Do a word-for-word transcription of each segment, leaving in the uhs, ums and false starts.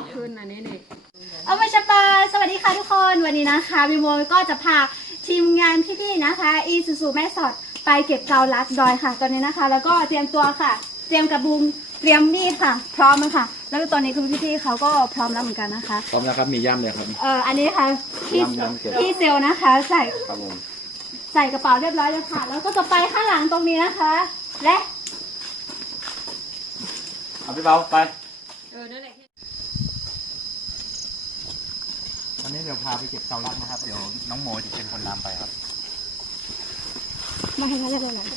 ขึ้นอันนี้นี่เอามาชปาสวัสดีค่ะทุกคนวันนี้นะคะวิโมก็จะพาทีมงานพี่ๆนะคะอีซูซูแม่สอดไปเก็บเกาลัดดอยค่ะตอนนี้นะคะแล้วก็เตรียมตัวค่ะเตรียมกระบุงเตรียมมีดค่ะพร้อมแล้วค่ะแล้วตอนนี้คุณพี่ๆเขาก็พร้อมแล้วเหมือนกันนะคะพร้อมแล้วครับมีย่ำเลยครับเอออันนี้ค่ะพี่พี่เซลนะคะใส่ครับผมใส่กระเป๋าเรียบร้อยแล้วค่ะแล้วก็จะไปข้างหลังตรงนี้นะคะและเอาพี่เบาไปเออนั่นแหละวันนี้เดี๋ยวพาไปเก็บเกาลัดนะครับเดี๋ยวน้องโมจะเป็นคนนำไปครับมาให้เขาเรียกอะไร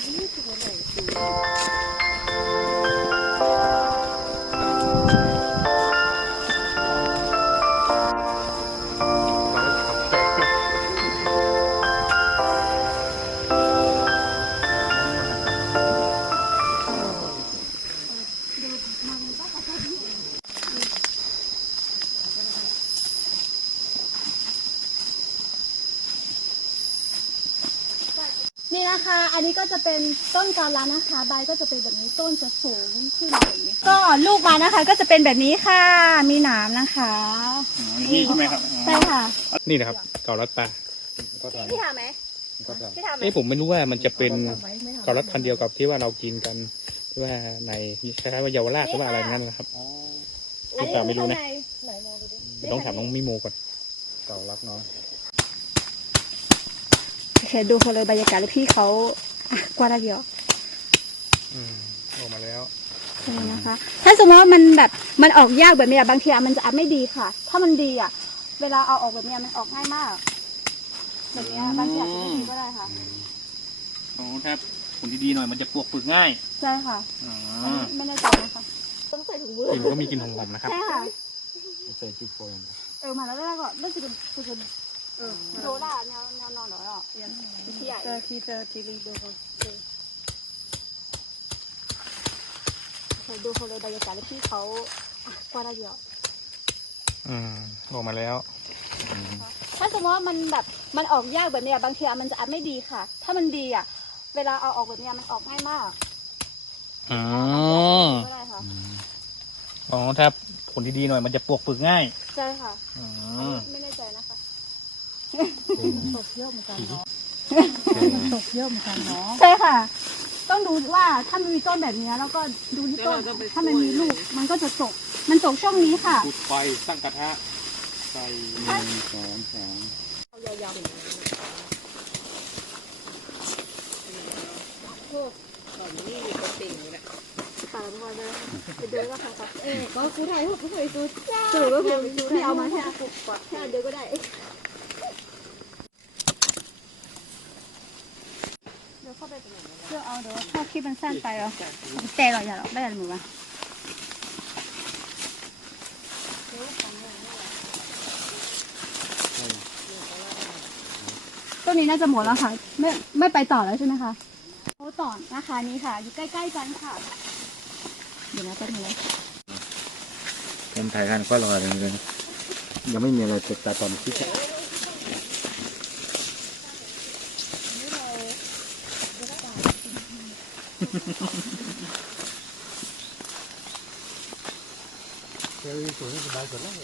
นี่นะคะอันนี้ก็จะเป็นต้นกาลัดนะคะใบก็จะเป็นแบบนี้ต้นจะสูงขึ้นแบบนี้ก็ลูกมานะคะก็จะเป็นแบบนี้ค่ะมีหนามนะคะนี่ใช่ไหมครับใช่ค่ะนี่นะครับเกาลัดปลาพี่ทำไหมพี่ทำไหมเอ้ผมไม่รู้ว่ามันจะเป็นเกาลัดพันธุ์เดียวกับที่ว่าเรากินกันที่ว่าในคล้ายๆว่าเยาวราชหรือว่าอะไรนั่นนะครับผมแต่ไม่รู้นะต้องถามน้องมิโมก่อนเกาลัดเนาะโอเคดูเขาเลยบรรยากาศแล้วพี่เขากว่าได้เยอะอืมออกมาแล้วใช่นะคะถ้าสมมติว่ามันแบบมันออกยากแบบนี้บางทีมันจะไม่ดีค่ะถ้ามันดีอ่ะเวลาเอาออกแบบนี้มันออกง่ายมากแบบนี้บางทีอาจจะไม่ดีก็ได้ค่ะโอ้ถ้าผลดีๆหน่อยมันจะปวกปึกง่ายใช่ค่ะไม่ได้จับนะคะต้องใส่ถุงมือกลิ่นก็มีกลิ่นหอมๆนะครับใช่ค่ะใส่จิ๊บโฟมเออมาแล้วแล้วก็เรื่องจะเป็นจะเออโดด่าแนวแนวนอนหน่อยอ่ะที่ใหญ่เจอที่เจอที่รีดูเขาดูเขาเลยบรรยากาศแล้วพี่เขากว่าได้เยอะอืมออกมาแล้วถ้าสมมติว่ามันแบบมันออกยากแบบนี้บางทีมันจะไม่ดีค่ะถ้ามันดีอ่ะเวลาเอาออกแบบนี้มันออกง่ายมากอ๋อก็ได้ค่ะอ๋อถ้าผลดีๆหน่อยมันจะปวกปึกง่ายใช่ค่ะไม่แน่ใจนะคะตกเยอะเหมือนกันเนาะตกเยอะเหมือนกันเนาะใช่ค่ะต้องดูว่าถ้ามันมีต้นแบบนี้แล้วก็ดูที่ต้นถ้ามันมีลูกมันก็จะตกมันตกช่วงนี้ค่ะจุดไฟตั้งกระทะใส่หนึ่งสองสามเอายาวๆโอ้ตอนนี้มีตัวติ่งอยู่เนี่ยตาพอเลยไปเดินก็ค่ะเอ๊ะก็คูไทยพวกผู้เคยซูจูก็คือที่เอามาแค่แค่เดินก็ได้เดี๋ยวเข้าไปเป็นอย่างไรเดี๋ยวเอาเดี๋ยวถ้าคลิปมันสั้นไปเหรอแต่เราอย่าหรอกได้ยันมือมาต้นนี้น่าจะหมดแล้วค่ะไม่ไม่ไปต่อแล้วใช่ไหมคะโอ้ต่อนะคะนี้ค่ะอยู่ใกล้ๆกันค่ะเดี๋ยวนะต้นนี้คนไทยกันก็รอเลยยังไม่มีอะไรติดตาตอนที่เฮ้ยสวยสบายสุดแล้ว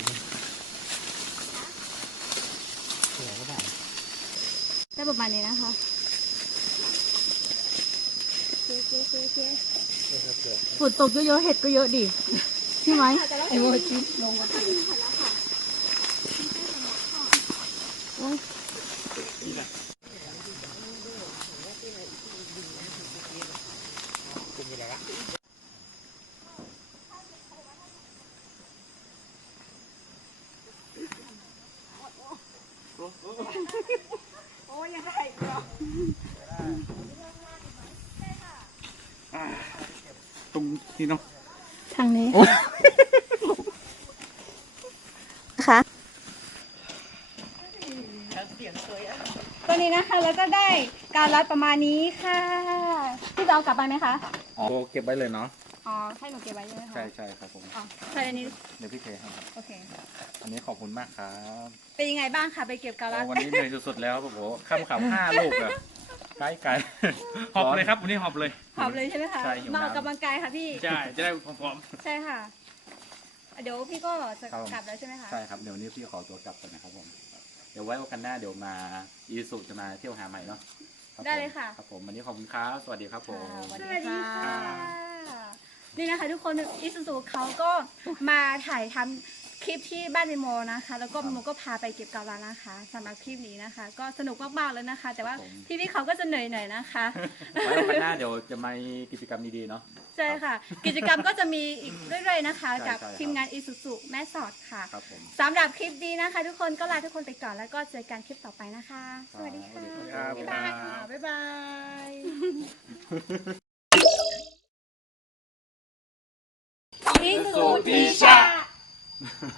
ได้ประมาณนี้นะคะฝนตกเยอะๆเห็ดก็เยอะดิใช่ไหมไอโมจิลงมาโอ้ยยังได้อีกเหรอตรงนี้เนาะทางนี้ค่ะตัวนี้นะคะแล้วก็ได้การรัดประมาณนี้ค่ะพี่จะเอากลับไปไหมคะอ๋อเก็บไว้เลยเนาะอ๋อให้หนูเก็บไว้ใช่ไหมคะใช่ใช่ครับผมอ๋อใช่อันนี้เดี๋ยวพี่เทครับโอเคอันนี้ขอบคุณมากครับเป็นยังไงบ้างคะไปเก็บการรัดวันนี้เหนื่อยสุดๆแล้วโอ้โหข้ามเขาห้าลูกอะใกล้กันหอบเลยครับวันนี้หอบเลยหอบเลยใช่ไหมคะมาออกกำลังกายค่ะพี่ใช่จะได้พร้อมใช่ค่ะเดี๋ยวพี่ก็จะครับผมกลับแล้วใช่ไหมคะใช่ครับเดี๋ยวนี้พี่ขอตัวกลับก่อนนะครับผมเดี๋ยวไว้โอกาสหน้าเดี๋ยวมาอีสุจะมาเที่ยวหาใหม่เนาะครับได้เลยค่ะครับผมวันนี้ขอบคุณครับสวัสดีครับผมสวัสดีค่ะนี่นะคะทุกคนอิซูซูเขาก็มาถ่ายทำคลิปที่บ้านมิโมนะคะ แล้วก็มิโมก็พาไปเก็บกาวแล้วนะคะสำหรับคลิปนี้นะคะ ก็สนุกมากๆเลยนะคะ แต่ว่าพี่ๆเขาก็จะเหนื่อยหน่อยนะคะไว้โอกาสหน้าเดี๋ยวจะมีกิจกรรมดีๆเนาะใช่ค่ะ กิจกรรมก็จะมีอีกเรื่อยๆนะคะใช่กับใช่ครับทีมงานอิซูซูแม่สอดค่ะครับผมสำหรับคลิปนี้นะคะ ทุกคนก็ลาทุกคนไปก่อนแล้วก็เจอกันคลิปต่อไปนะคะ สวัสดีค่ะครับบ๊ายบายบ๊ายบายอิซูซูทีชา